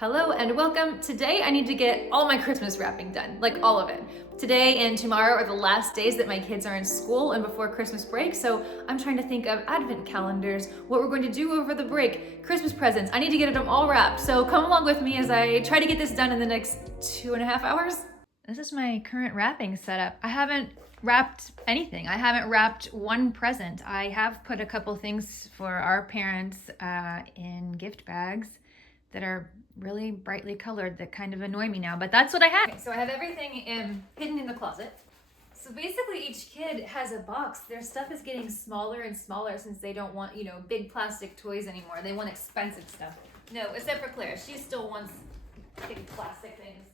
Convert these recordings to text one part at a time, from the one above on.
Hello and welcome. Today I need to get all my Christmas wrapping done, like all of it. Today and tomorrow are the last days that my kids are in school and before Christmas break, so I'm trying to think of advent calendars, what we're going to do over the break, Christmas presents. I need to get them all wrapped, so come along with me as I try to get this done in the next 2.5 hours. This is my current wrapping setup. I haven't wrapped anything. I haven't wrapped one present. I have put a couple things for our parents in gift bags that are really brightly colored that kind of annoy me now, but that's what I have. Okay, so I have everything hidden in the closet. So basically each kid has a box. Their stuff is getting smaller and smaller since they don't want, big plastic toys anymore. They want expensive stuff. No, except for Claire. She still wants big plastic things.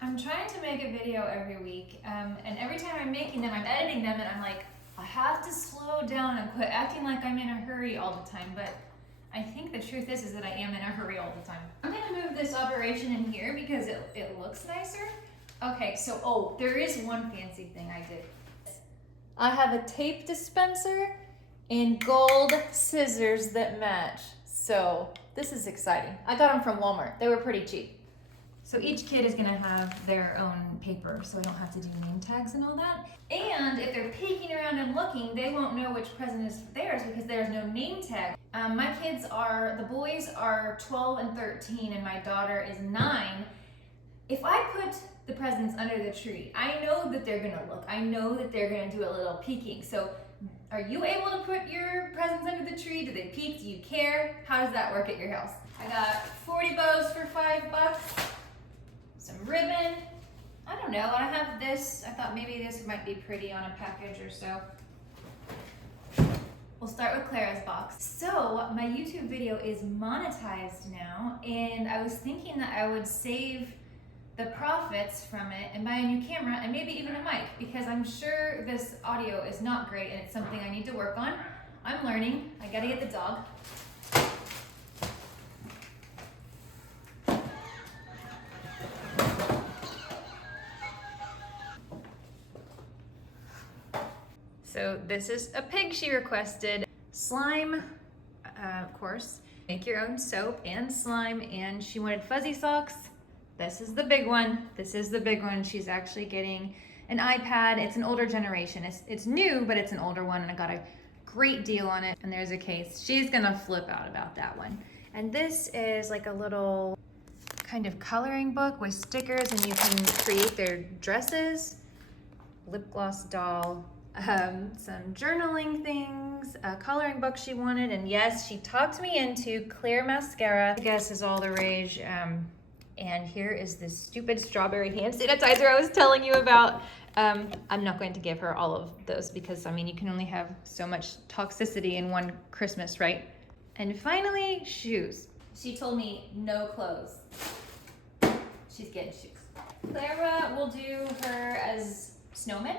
I'm trying to make a video every week, and every time I'm making them, I'm editing them, and I'm like, I have to slow down and quit acting like I'm in a hurry all the time, but I think the truth is that I am in a hurry all the time. I'm gonna move this operation in here because it looks nicer. Okay, so, there is one fancy thing I did. I have a tape dispenser and gold scissors that match. So this is exciting. I got them from Walmart. They were pretty cheap. So each kid is gonna have their own paper, so I don't have to do name tags and all that. And if they're peeking around and looking, they won't know which present is theirs because there's no name tag. My kids the boys are 12 and 13 and my daughter is 9. If I put the presents under the tree, I know that they're gonna look. I know that they're gonna do a little peeking. So are you able to put your presents under the tree? Do they peek? Do you care? How does that work at your house? I got 40 bows for $5. Some ribbon. I don't know, I have this. I thought maybe this might be pretty on a package or so. We'll start with Clara's box. So my YouTube video is monetized now, and I was thinking that I would save the profits from it and buy a new camera and maybe even a mic, because I'm sure this audio is not great and it's something I need to work on. I'm learning. I gotta get the dog. So this is a pig she requested. Slime, of course. Make your own soap and slime, and she wanted fuzzy socks. This is the big one. This is the big one. She's actually getting an iPad. It's an older generation. It's new, but it's an older one, and I got a great deal on it. And there's a case. She's gonna flip out about that one. And this is like a little kind of coloring book with stickers, and you can create their dresses. Lip gloss doll. Some journaling things, a coloring book she wanted, and yes, she talked me into clear mascara. I guess is all the rage. And here is this stupid strawberry hand sanitizer I was telling you about. I'm not going to give her all of those because, you can only have so much toxicity in one Christmas, right? And finally, shoes. She told me no clothes. She's getting shoes. Clara will do her as snowman.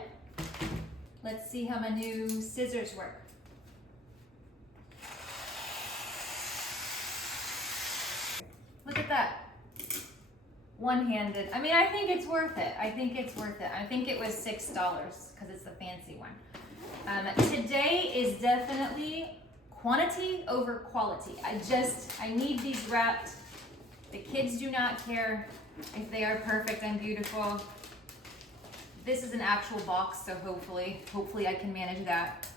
Let's see how my new scissors work. Look at that. One-handed. I think it's worth it. I think it was $6 because it's the fancy one. Today is definitely quantity over quality. I need these wrapped. The kids do not care if they are perfect and beautiful. This is an actual box, so hopefully I can manage that.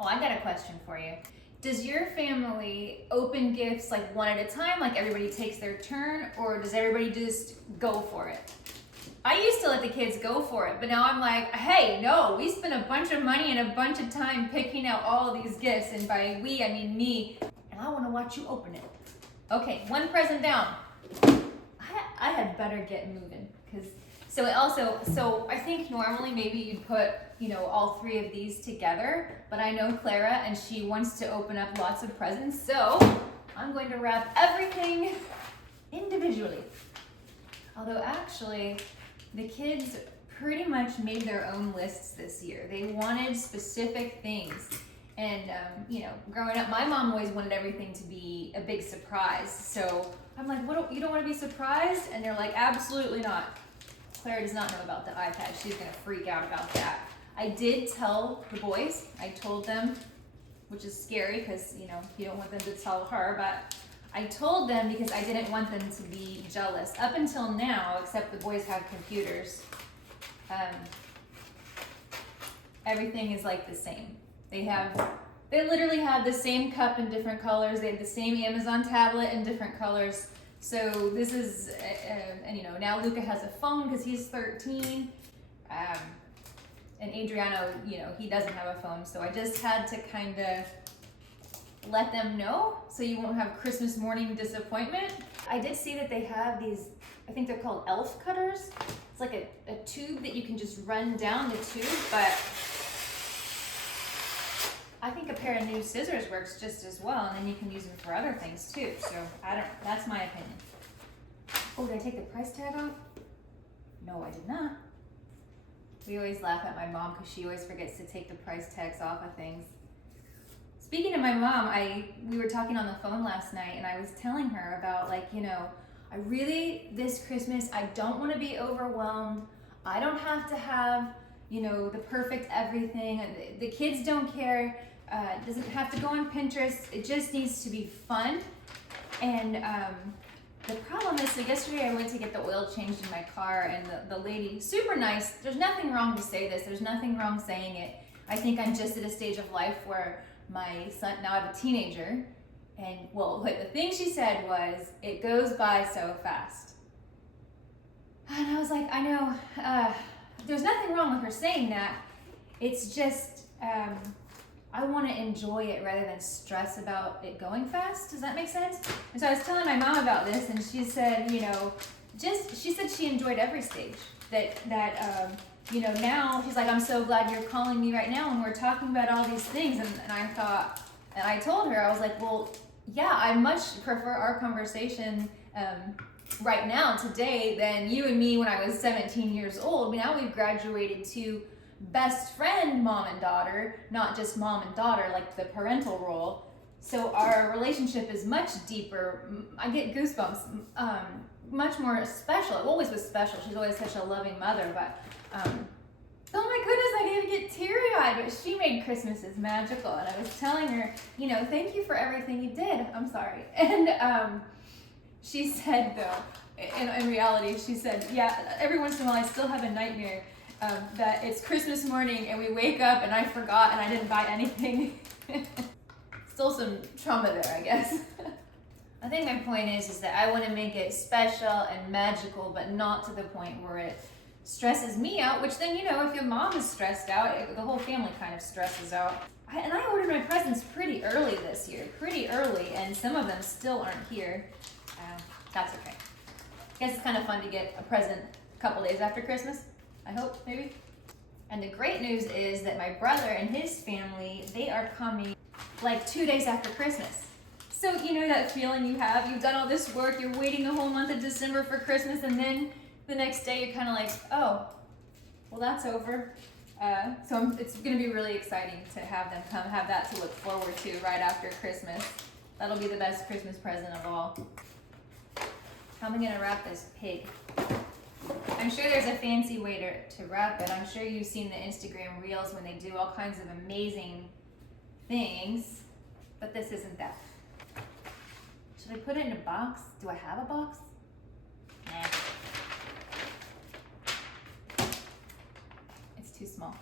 Oh, I got a question for you. Does your family open gifts like one at a time, like everybody takes their turn, or does everybody just go for it? I used to let the kids go for it, but now I'm like, hey, no, we spent a bunch of money and a bunch of time picking out all of these gifts, and by we, I mean me, and I want to watch you open it. Okay, one present down. I had better get moving, so I think normally maybe you'd put, all 3 of these together, but I know Clara and she wants to open up lots of presents, so I'm going to wrap everything individually. Although actually, the kids pretty much made their own lists this year. They wanted specific things. And, growing up, my mom always wanted everything to be a big surprise. So I'm like, you don't want to be surprised? And they're like, absolutely not. Clara does not know about the iPad. She's going to freak out about that. I did tell the boys, I told them, which is scary because, you don't want them to tell her, but I told them because I didn't want them to be jealous. Up until now, except the boys have computers, everything is like the same. They literally have the same cup in different colors. They have the same Amazon tablet in different colors. So this is, and now Luca has a phone because he's 13. And Adriano, he doesn't have a phone. So I just had to kind of let them know so you won't have Christmas morning disappointment. I did see that they have these, I think they're called elf cutters. It's like a tube that you can just run down the tube, but I think a pair of new scissors works just as well, and then you can use them for other things too. So that's my opinion. Oh, did I take the price tag off? No, I did not. We always laugh at my mom because she always forgets to take the price tags off of things. Speaking of my mom, we were talking on the phone last night, and I was telling her about I really, this Christmas, I don't want to be overwhelmed. I don't have to have, the perfect everything. The kids don't care. It doesn't have to go on Pinterest. It just needs to be fun. And the problem is, so yesterday I went to get the oil changed in my car, and the lady, super nice. There's nothing wrong to say this. There's nothing wrong saying it. I think I'm just at a stage of life where my son, now I have a teenager, and the thing she said was, it goes by so fast. And I was like, I know, there's nothing wrong with her saying that. It's just, I want to enjoy it rather than stress about it going fast. Does that make sense? And so I was telling my mom about this, and she said, she said she enjoyed every stage. Now she's like, I'm so glad you're calling me right now, and we're talking about all these things. And I thought, and I told her, I was like, well, yeah, I much prefer our conversation right now, today, than you and me when I was 17 years old. Now we've graduated to best friend mom and daughter, not just mom and daughter, like the parental role. So our relationship is much deeper. I get goosebumps, much more special. It always was special. She's always such a loving mother, but oh my goodness, I didn't get teary-eyed, but she made Christmases magical. And I was telling her, thank you for everything you did. I'm sorry. And she said, though, in reality, she said, yeah, every once in a while I still have a nightmare that it's Christmas morning and we wake up and I forgot and I didn't buy anything. Still some trauma there, I guess. I think my point is that I want to make it special and magical, but not to the point where it stresses me out, which then, if your mom is stressed out, the whole family kind of stresses out. And I ordered my presents pretty early this year, and some of them still aren't here. That's okay. I guess it's kind of fun to get a present a couple days after Christmas, I hope, maybe. And the great news is that my brother and his family, they are coming like 2 days after Christmas. So that feeling you have, you've done all this work, you're waiting the whole month of December for Christmas, and then the next day you're kind of like, oh, well, that's over. So it's going to be really exciting to have them come, have that to look forward to right after Christmas. That'll be the best Christmas present of all. How am I going to wrap this pig? I'm sure there's a fancy way to wrap it. I'm sure you've seen the Instagram reels when they do all kinds of amazing things, but this isn't that. Should I put it in a box? Do I have a box? Nah. It's too small.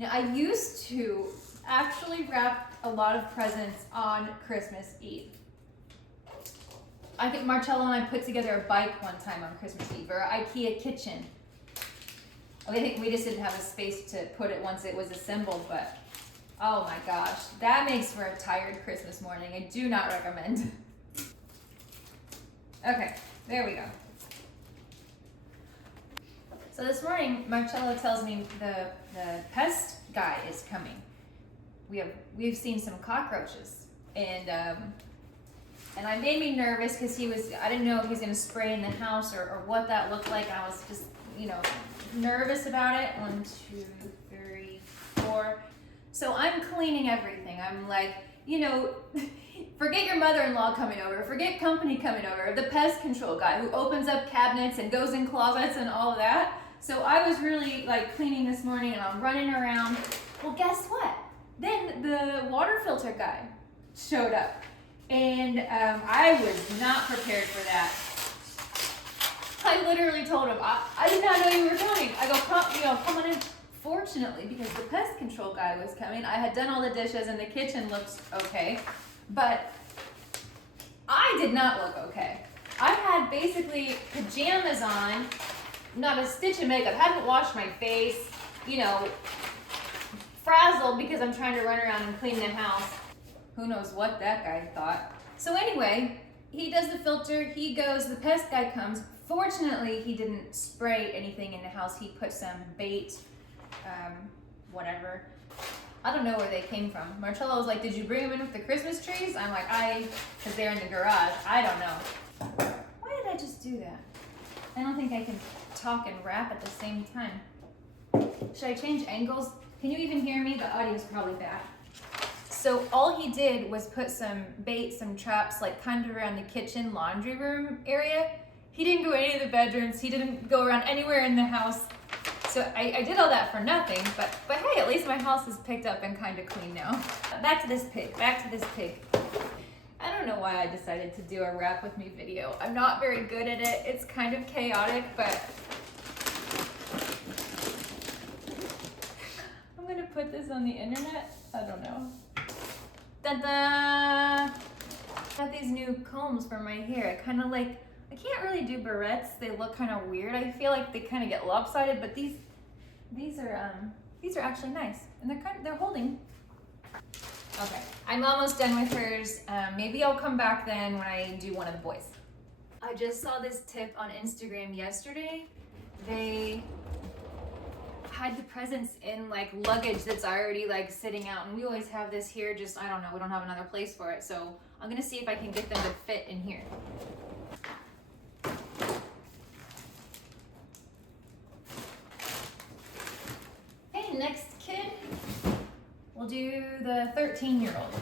Now, I used to actually wrap a lot of presents on Christmas Eve. I think Marcello and I put together a bike one time on Christmas Eve, or an IKEA kitchen. I think we just didn't have a space to put it once it was assembled, but oh my gosh, that makes for a tired Christmas morning. I do not recommend. Okay, there we go. So this morning, Marcello tells me the pest guy is coming. We've seen some cockroaches, and I made me nervous because I didn't know if he was gonna spray in the house or what that looked like. I was just nervous about it. 1, 2, 3, 4. So I'm cleaning everything. I'm like, forget your mother-in-law coming over, forget company coming over, the pest control guy who opens up cabinets and goes in closets and all of that. So I was really like cleaning this morning and I'm running around. Well, guess what? Then the water filter guy showed up. And I was not prepared for that. I literally told him, I did not know you were coming. I go, come on in. Fortunately, because the pest control guy was coming, I had done all the dishes and the kitchen looked okay. But I did not look okay. I had basically pajamas on, not a stitch of makeup, hadn't washed my face, frazzled because I'm trying to run around and clean the house. Who knows what that guy thought. So anyway, he does the filter, he goes, the pest guy comes. Fortunately, he didn't spray anything in the house. He put some bait, whatever. I don't know where they came from. Marcella was like, did you bring them in with the Christmas trees? I'm like, because they're in the garage. I don't know. Why did I just do that? I don't think I can talk and rap at the same time. Should I change angles? Can you even hear me? The audio's probably bad. So all he did was put some bait, some traps, like kind of around the kitchen laundry room area. He didn't go any of the bedrooms. He didn't go around anywhere in the house. So I did all that for nothing, but hey, at least my house is picked up and kind of clean now. Back to this pig. I don't know why I decided to do a wrap with me video. I'm not very good at it. It's kind of chaotic, but I'm gonna put this on the internet. I don't know. Ta-da! Got these new combs for my hair. I can't really do barrettes. They look kind of weird. I feel like they kind of get lopsided, but these are actually nice, and they're holding. Okay, I'm almost done with hers. Maybe I'll come back then when I do one of the boys. I just saw this tip on Instagram yesterday. They hide the presents in like luggage that's already like sitting out, and we always have this here. Just I don't know. We don't have another place for it, so I'm gonna see if I can get them to fit in here. Next kid, we'll do the 13-year-old.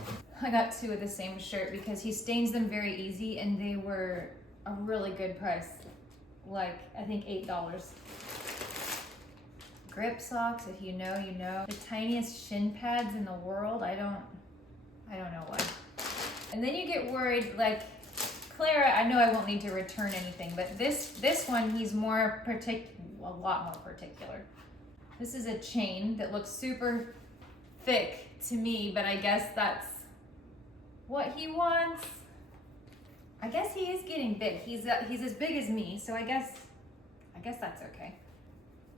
I got two of the same shirt because he stains them very easy, and they were a really good price. Like, I think $8. Grip socks, if you know, you know. The tiniest shin pads in the world. I don't know why. And then you get worried, like, Clara, I know I won't need to return anything, but this one, he's a lot more particular. This is a chain that looks super thick to me, but I guess that's what he wants. I guess he is getting big. He's as big as me, so I guess that's okay.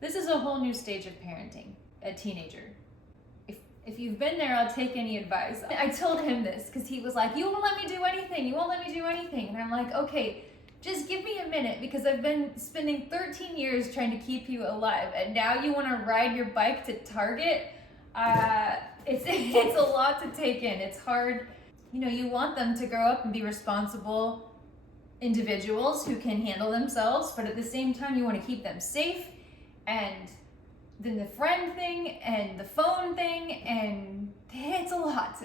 This is a whole new stage of parenting, a teenager. If you've been there, I'll take any advice. I told him this because he was like, you won't let me do anything. You won't let me do anything. And I'm like, okay, just give me a minute because I've been spending 13 years trying to keep you alive, and now you want to ride your bike to Target? It's a lot to take in. It's hard. You want them to grow up and be responsible individuals who can handle themselves, but at the same time you want to keep them safe. And then the friend thing and the phone thing, and it's a lot.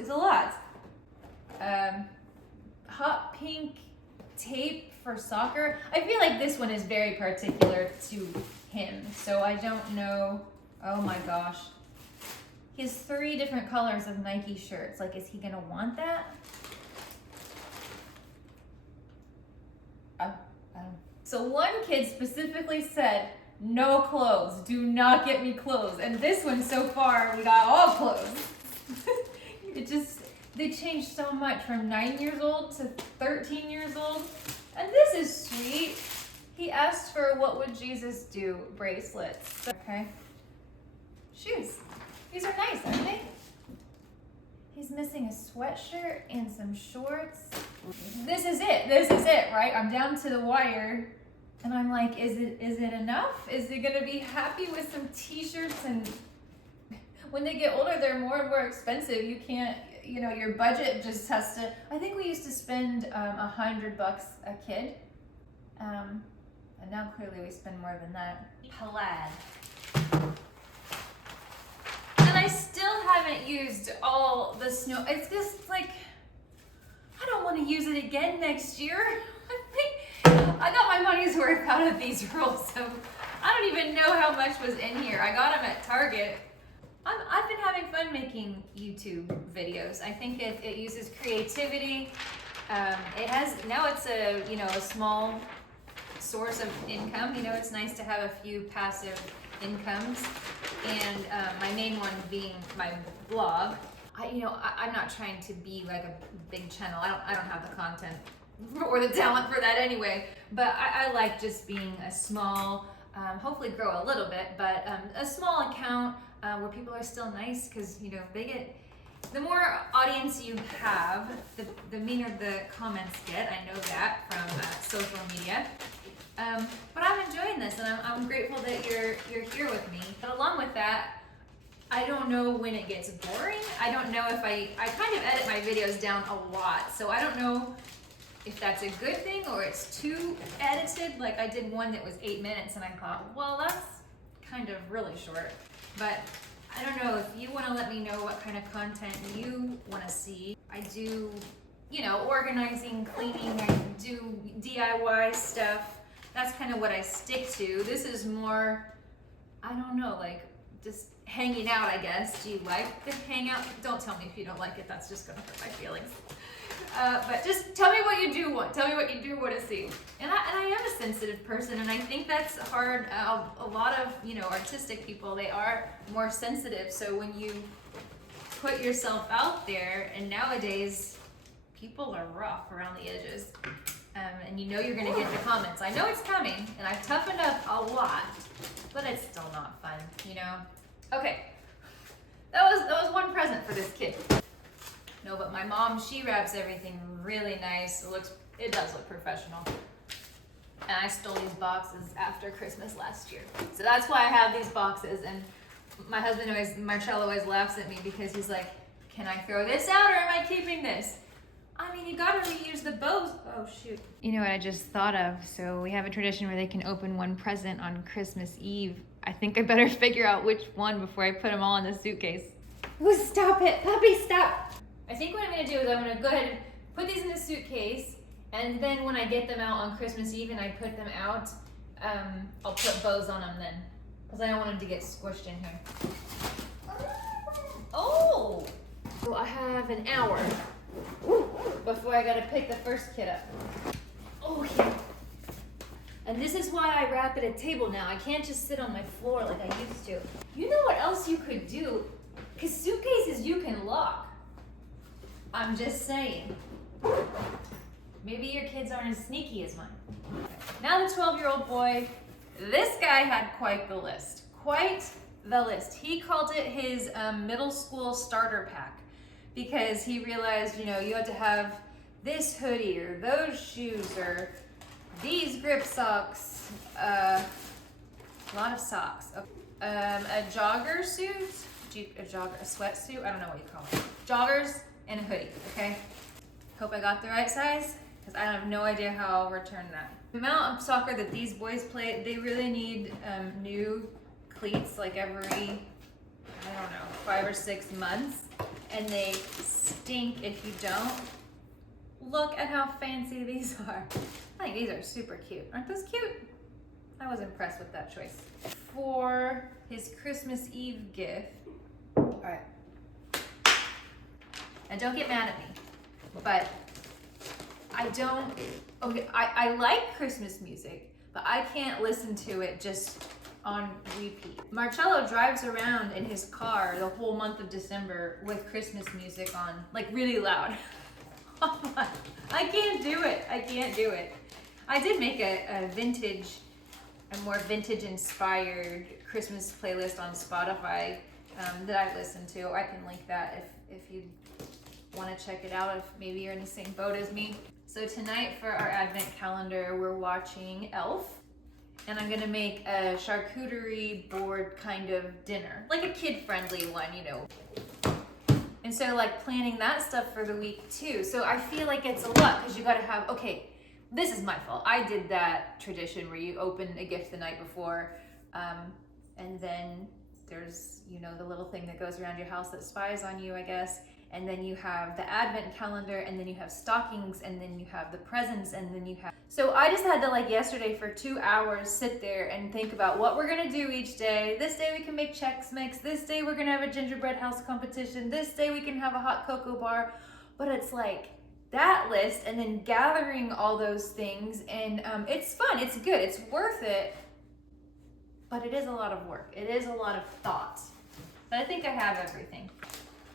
Hot pink tape for soccer. I feel like this one is very particular to him, so I don't know. Oh my gosh. He has 3 different colors of Nike shirts. Like, is he gonna want that? So one kid specifically said, no clothes, do not get me clothes. And this one, so far, we got all clothes. They changed so much from 9 years old to 13 years old. And this is sweet. He asked for what would Jesus do bracelets. Okay. Shoes. These are nice, aren't they? He's missing a sweatshirt and some shorts. This is it, right? I'm down to the wire. And I'm like, is it enough? Is he gonna be happy with some t-shirts? And when they get older, they're more and more expensive. You can't, your budget just has to, I think we used to spend $100 a kid. And now clearly we spend more than that. Plaid. And I still haven't used all the snow. It's just like, I don't want to use it again next year. I got my money's worth out of these rolls, so I don't even know how much was in here. I got them at Target. I've been having fun making YouTube videos. I think it uses creativity. It has, now it's a, you know, a small source of income. You know, it's nice to have a few passive incomes. And my main one being my blog. I'm not trying to be like a big channel. I don't have the content or the talent for that anyway. But I like just being a small, hopefully grow a little bit, but a small account where people are still nice, because you know the more audience you have, the meaner the comments get. I know that from social media. But I'm enjoying this, and I'm grateful that you're here with me. But along with that, I don't know when it gets boring. I don't know if I kind of edit my videos down a lot, so I don't know if that's a good thing or it's too edited. Like I did one that was 8 minutes and I thought, well, that's kind of really short. But I don't know, if you want to let me know what kind of content you want to see. I do, you know, organizing, cleaning, I do DIY stuff. That's kind of what I stick to. This is more, I don't know, like just hanging out, I guess. Do you like the hangout? Don't tell me if you don't like it. That's just gonna hurt my feelings. But just tell me what you do want. Tell me what you do want to see. And I am a sensitive person, and I think that's hard. A lot of, you know, artistic people, they are more sensitive. So when you put yourself out there, and nowadays people are rough around the edges, and you know you're gonna get the comments. I know it's coming, and I've toughened up a lot, but it's still not fun, you know. Okay, that was one present for this kid. No, but my mom, she wraps everything really nice. It does look professional. And I stole these boxes after Christmas last year. So that's why I have these boxes. And my husband Marcello always laughs at me because he's like, can I throw this out or am I keeping this? I mean, you gotta reuse the bows. Oh shoot. You know what I just thought of? So we have a tradition where they can open one present on Christmas Eve. I think I better figure out which one before I put them all in the suitcase. Ooh, stop it, puppy, stop. I think what I'm gonna do is I'm gonna go ahead and put these in the suitcase, and then when I get them out on Christmas Eve and I put them out, I'll put bows on them then, because I don't want them to get squished in here. Oh! So I have an hour before I gotta pick the first kid up. Oh yeah. And this is why I wrap at a table now. I can't just sit on my floor like I used to. You know what else you could do? Because suitcases you can lock. I'm just saying. Maybe your kids aren't as sneaky as mine. Now the 12-year-old boy, this guy had quite the list. Quite the list. He called it his middle school starter pack because he realized, you know, you had to have this hoodie or those shoes or these grip socks, a lot of socks, a jogger suit, a sweatsuit, I don't know what you call it. Joggers and a hoodie, okay? Hope I got the right size, because I have no idea how I'll return that. The amount of soccer that these boys play, they really need new cleats like every, I don't know, 5 or 6 months, and they stink if you don't. Look at how fancy these are. I think these are super cute. Aren't those cute? I was impressed with that choice. For his Christmas Eve gift, all right. And don't get mad at me, but I like Christmas music, but I can't listen to it just on repeat. Marcello drives around in his car the whole month of December with Christmas music on, like really loud. I can't do it. I can't do it. I did make a more vintage inspired Christmas playlist on Spotify that I listen to. I can link that if you want to check it out, if maybe you're in the same boat as me. So tonight for our advent calendar, we're watching Elf, and I'm gonna make a charcuterie board kind of dinner, like a kid-friendly one, you know. And so like planning that stuff for the week too. So I feel like it's a lot because you gotta have, okay, this is my fault. I did that tradition where you open a gift the night before, and then there's, you know, the little thing that goes around your house that spies on you, I guess. and then you have the advent calendar, and then you have stockings, and then you have the presents, and then you have... So I just had to, like yesterday, for 2 hours sit there and think about what we're gonna do each day. This day we can make Chex Mix. This day we're gonna have a gingerbread house competition. This day we can have a hot cocoa bar. But it's like that list and then gathering all those things, and it's fun, it's good, it's worth it. But it is a lot of work. It is a lot of thought. But I think I have everything.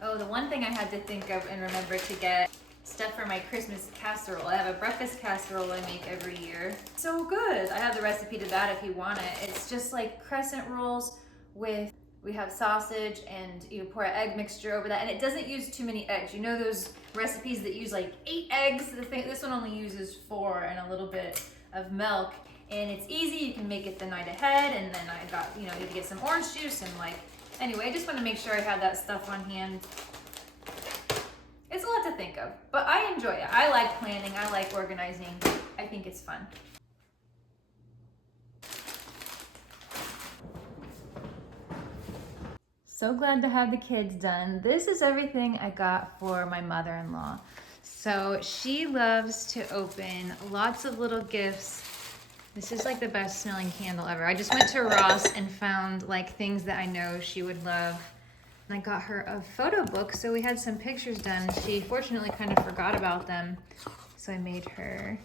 Oh, the one thing I had to think of and remember to get stuff for my Christmas casserole. I have a breakfast casserole I make every year. So good. I have the recipe to that if you want it. It's just like crescent rolls with, we have sausage, and you pour an egg mixture over that, and it doesn't use too many eggs. You know those recipes that use like 8 eggs? This one only uses 4 and a little bit of milk. And it's easy, you can make it the night ahead, and then I got, you to get some orange juice and like, anyway, I just want to make sure I had that stuff on hand. It's a lot to think of, but I enjoy it. I like planning, I like organizing. I think it's fun. So glad to have the kids done. This is everything I got for my mother-in-law. So she loves to open lots of little gifts. This is like the best smelling candle ever. I just went to Ross and found like things that I know she would love. And I got her a photo book, so we had some pictures done. She fortunately kind of forgot about them, so I made her.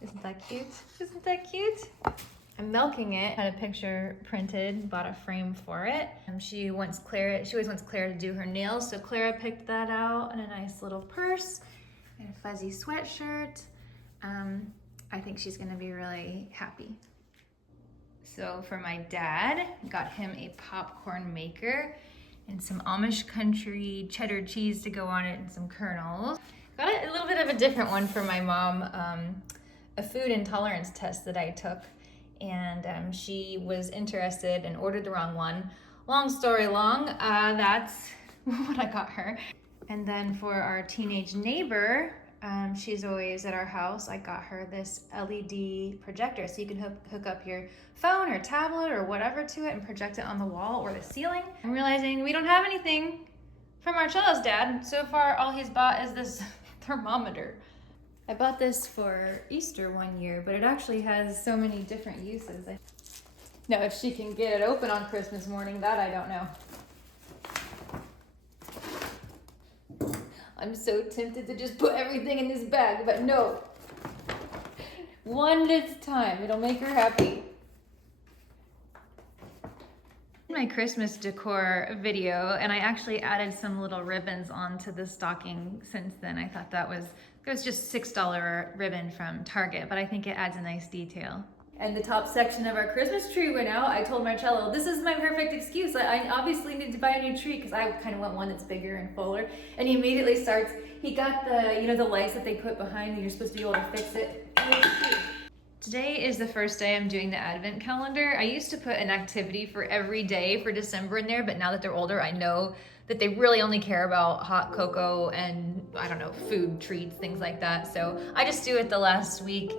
Isn't that cute? Isn't that cute? I'm milking it. Had a picture printed, bought a frame for it. She always wants Clara to do her nails, so Clara picked that out, and a nice little purse, and a fuzzy sweatshirt. I think she's gonna be really happy. So for my dad, got him a popcorn maker and some Amish country cheddar cheese to go on it and some kernels. Got a little bit of a different one for my mom, a food intolerance test that I took, and she was interested and ordered the wrong one. Long story long, that's what I got her. And then for our teenage neighbor, she's always at our house, I got her this LED projector, so you can hook up your phone or tablet or whatever to it and project it on the wall or the ceiling. I'm realizing we don't have anything for Marcello's dad. So far, all he's bought is this thermometer. I bought this for Easter one year, but it actually has so many different uses. Now, if she can get it open on Christmas morning, that I don't know. I'm so tempted to just put everything in this bag, but no. One at a time, it'll make her happy. My Christmas decor video, and I actually added some little ribbons onto the stocking since then. I thought it was just $6 ribbon from Target, but I think it adds a nice detail. And the top section of our Christmas tree went out. I told Marcello, this is my perfect excuse. I obviously need to buy a new tree because I kind of want one that's bigger and fuller. And he immediately starts, he got the, the lights that they put behind and you're supposed to be able to fix it. Today is the first day I'm doing the advent calendar. I used to put an activity for every day for December in there, but now that they're older, I know that they really only care about hot cocoa and, I don't know, food, treats, things like that. So I just do it the last week.